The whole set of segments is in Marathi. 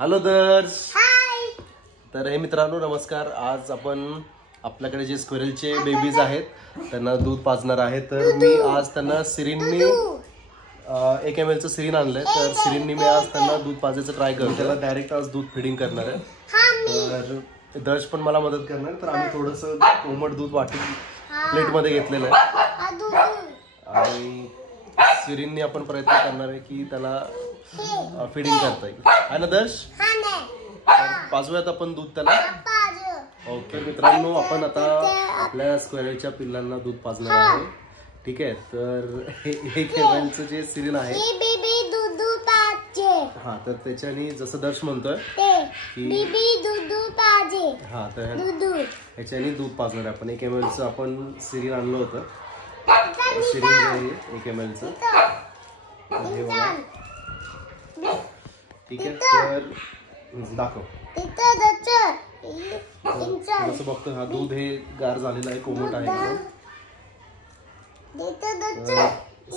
हॅलो दर्श. तर हे मित्रांनो नमस्कार. आज आपण आपल्याकडे जे स्क्वेरलचे बेबीज आहेत त्यांना दूध पाजणार आहे. तर मी आज त्यांना सिरिननी 1 ml चं सिरिन आणलंय. तर सिरिननी मी आज त्यांना दूध पाजायचं ट्राय करतो. त्याला डायरेक्ट आज दूध फिडिंग करणार आहे. तर दर्श पण मला मदत करणार. तर आम्ही थोडंसं कोमट दूध वाटून प्लेटमध्ये घेतलेलं आहे आणि सिरिननी आपण प्रयत्न करणार आहे की त्याला फिडिंग करता येईल. आहे ना दर्श? पाजूयात आपण दूध त्याला. ओके मित्रांनो, आपण आता आपल्या स्क्वेरलच्या पिल्लांना दूध पाजणार आहे. ठीक आहे. तर हे केवलचं जे सिरिन आहे हा, तर त्याच्यानी जसं दर्श म्हणतोय की हा, तर ह्याच्यानी दूध पाजणार आहे आपण. 1 ml चं आपण सिरिन आणलं होतं. सिरिन आहे 1 ml चं. हे बघा. ठीक आहे. तर दाखव. जसं बघतो हा दूध हे गार झालेलं आहे, कोमट आहे.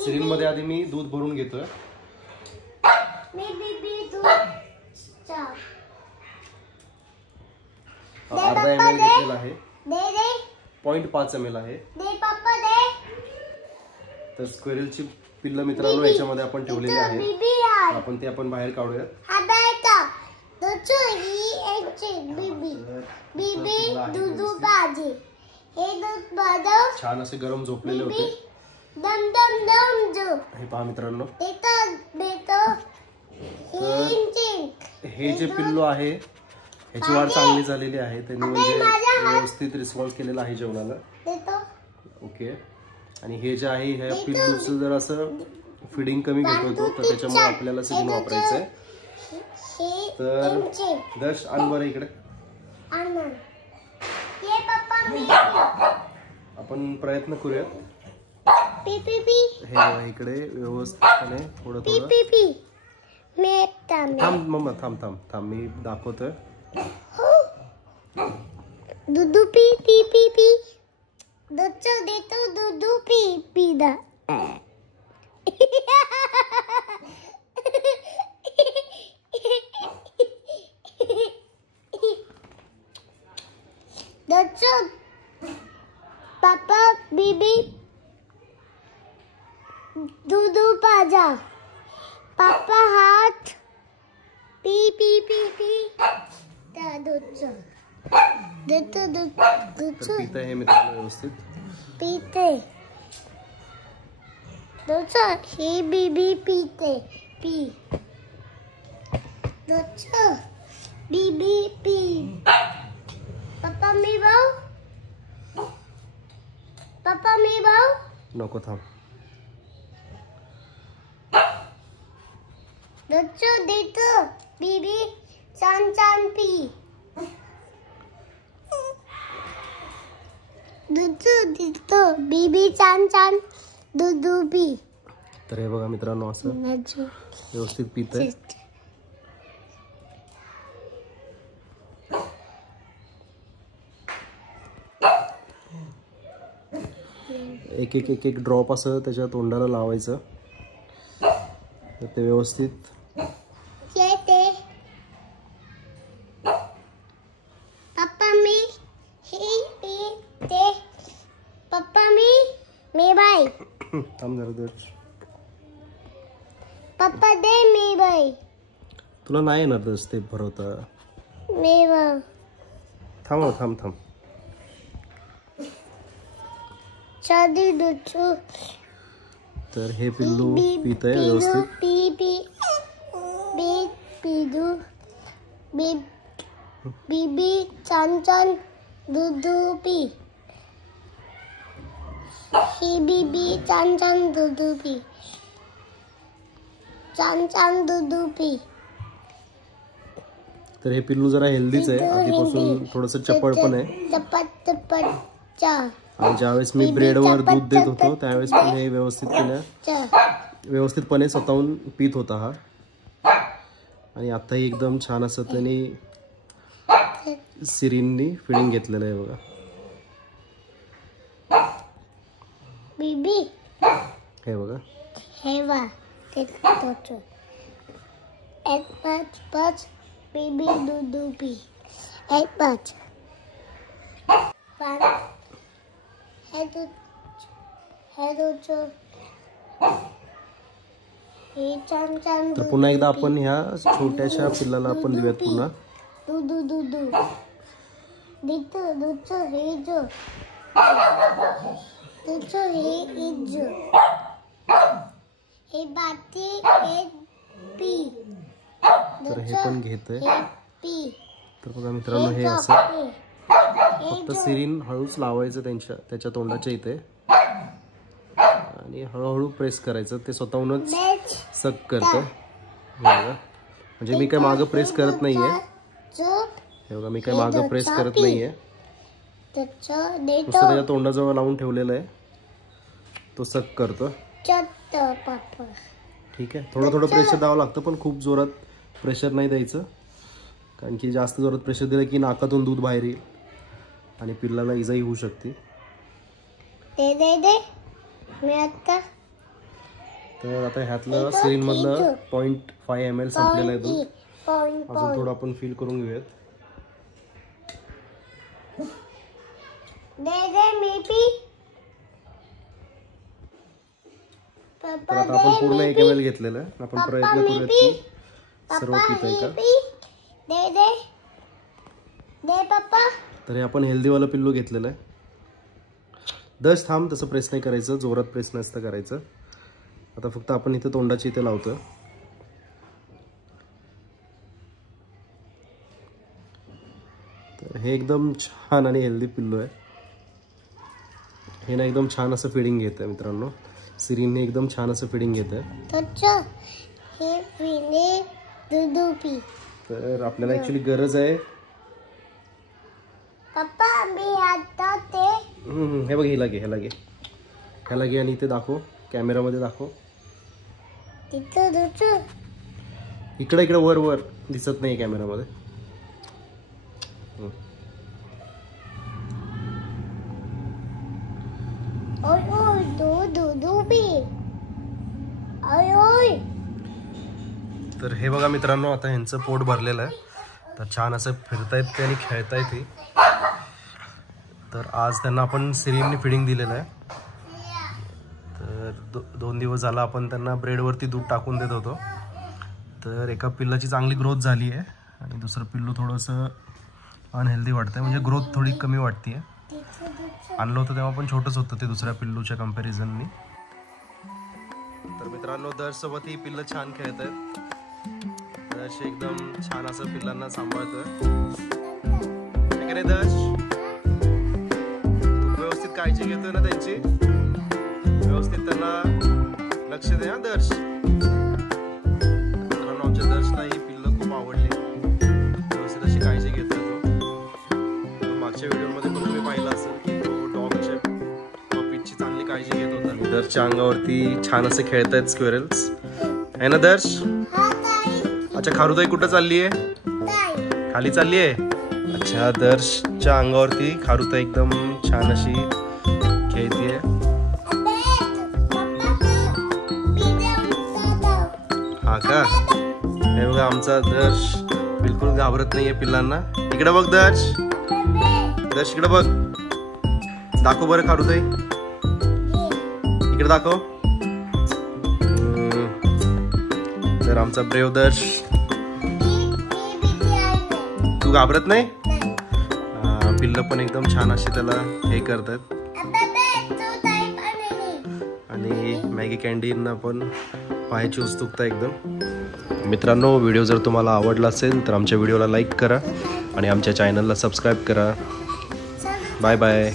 सिरिन मध्ये आधी मी दूध भरून घेतोय. अर्धा ml घेतलेला आहे. 0.5 ml आहे. तर स्क्वेरलची पिल्लं मित्रांनो याच्यामध्ये आपण ठेवलेली आहे. आपण ते आपण बाहेर काढूयात. छान असे गरम झोपलेले होते. हे पहा मित्रांनो. हे जे पिल्लू आहे ह्याची वाढ चांगली झालेली आहे. त्यांनी म्हणजे व्यवस्थित रिस्पॉन्स केलेला आहे जेवणाला. ओके. आणि हे जे आहे ह्या पिल्लूचं जर असं फिडिंग कमी घेत होतो तर त्याच्यामुळे आपल्याला सिरिन वापरायचं आहे. तर दर्श आण बरं इकडे. आपण प्रयत्न करूया. हे इकडे व्यवस्थितपणे थोडं थोडं. थांब मम्मा, थांब थांब थांब, मी दाखवतोय. दूध पी पी पी पी. दूध देतो, दूध पी पी दा. पापा बीबी दूध पाजा. पापा हाथ पी पी पी पी. देतो दूध पिते हे मित्रांनो व्यवस्थित पीते. दूध हे बीबी पीते पी. दूध बीबी पी. पापा मी भाऊ. पापा मी भाऊ. नको थांब. दूध देतो बीबी छान छान पी. दूध देतो बीबी छान छान दूध पी. तर हे बघा मित्रांनो असं व्यवस्थित पितंय. एक एक एक एक ड्रॉप असं त्याच्या तोंडाला लावायचं तर ते व्यवस्थित. पप्पा मी हे पीते. पप्पा मी बाई. थांब जरा दर्श. पप्पा दे मी बाई. तुला नाही येणार दर्श ते भरवता. Me by. थांब थांब थांब. शादी दूध. तर हे पिल्लू पितंय व्यवस्थित. पी पी बी पिदू बी बीबी छान छान दूध पी. ही बीबी छान छान दूध पी. छान छान दूध पी. तर हे पिल्लू जरा हेल्दीच आहे. आधीपासून थोडंसं चपळ पण आहे. चपट आणि ज्यावेळेस मी ब्रेडवर दूध देत होतो त्यावेळेस पण हे व्यवस्थितपणे स्वतःहून पित होता हा. आणि आताही एकदम छान असं त्यांनी सिरिननी फिडिंग घेतलेलं आहे बघा. बीबी हे बघा. हे वा ते एक पाच बेबी दूध पी. एक पाच. हे दूध हे छान छान. तर पुन्हा एकदा आपण ह्या छोट्याशा पिल्लाला आपण देऊयात पुन्हा. दूध हे जो हे इज हे बाती हे पी. तर हे पण घेतोय. पी. तर बघा मित्रांनो हे असं फक्त सिरिन हळूच लावायचं त्याच्या तोंडाच्या इथे आणि हळूहळू प्रेस करायचं. ते स्वतःहूनच सक करतं. म्हणजे मी काय मागं प्रेस करत नाहीये. हे बघा मी काय मागं प्रेस करत नाहीये. नुसतं त्याच्या तोंडाजवळ लावून ठेवलेलं आहे. तो सक करतो. ठीक आहे. थोडं प्रेशर द्यावं लागतं पण खूप जोरात प्रेशर नाही द्यायचं कारण की जास्त जोरात प्रेशर दिलं की नाकातून दूध बाहेर येईल आणि पिल्लाला इजाही होऊ शकते. तर आता ह्यातलं सिरिन मधलं 0.5 ml संपलेलं आहे दूध. अजून थोडं आपण फिल करून घेऊयात. तर आता आपण पूर्ण 1 ml घेतलेलं आहे. आपण प्रयत्न करूयात की सर्व पितंय का. तर हे आपण हेल्दीवालं पिल्लू घेतलेलं आहे. दस थांब. तसं प्रेस नाही करायचं. जोरात प्रेस नसतं करायचं. आता फक्त आपण इथे तोंडाची इथे लावतो. तर हे एकदम छान आणि हेल्दी पिल्लू आहे. हे ना एकदम छान असं फिडिंग घेत आहे मित्रांनो. सिरिनने एकदम छान असं फिडिंग घेत आहे. तर आपल्याला ऍक्च्युली गरज आहे. हे बघ ह्याला घे आणि इथे दाखव. कॅमेरामध्ये दाखव. इकडे वर दिसत नाही कॅमेरामध्ये. तर हे बघा मित्रांनो आता ह्यांचं पोट भरलेलं आहे. तर छान असं फिरतायत ते आणि खेळतायत ते. तर आज त्यांना आपण सिरिनने फिडिंग दिलेलं आहे. तर 2 दिवस झाला आपण त्यांना ब्रेडवरती दूध टाकून देत होतो. तर एका पिल्लाची चांगली ग्रोथ झाली आहे आणि दुसरं पिल्लू थोडंसं अनहेल्दी वाटतंय. म्हणजे ग्रोथ थोडी कमी वाटते. आणलं होतं तेव्हा पण छोटंच होतं ते दुसऱ्या पिल्लूच्या कंपॅरिझननी. तर मित्रांनो दर्शसोबत ही पिल्लं छान खेळत आहेत. दर्श एकदम छान असं पिल्लांना सांभाळतोय. दर्श तू व्यवस्थित काळजी घेतोय ना त्यांची. व्यवस्थित त्यांना लक्ष दे हा दर्श. मित्रांनो आमच्या दर्शला ही पिल्लं खूप आवडली. व्यवस्थित अशी काळजी घेतोय तो. मागच्या व्हिडिओमध्ये पण तुम्ही पाहिलं असेल की तो डॉगच्या पपीची चांगली काळजी घेत होता. दर्शच्या अंगावरती छान असे खेळत आहेत स्क्वेरल्स आहे ना दर्श. अच्छा खारुताई कुठं चालली आहे. खाली चालली आहे. अच्छा दर्शच्या अंगावरती खारुताई एकदम छान अशी खेळतीये. हा का. हे बघा आमचा दर्श बिलकुल घाबरत नाहीये पिल्लांना. इकडे बघ दर्श. दर्श इकडे बघ. दाखव बरं खारुताई. इकडे दाखव. तर आमचा ब्रेव दर्श. तू घाबरत नाही. पिल्लं पण एकदम छान अशी त्याला हे करतात. आणि मॅगी कॅन्डीना पण पाहायची उत्सुकता एकदम. मित्रांनो व्हिडिओ जर तुम्हाला आवडला असेल तर आमच्या व्हिडिओला लाईक करा आणि आमच्या चॅनलला सबस्क्राईब करा. Bye bye.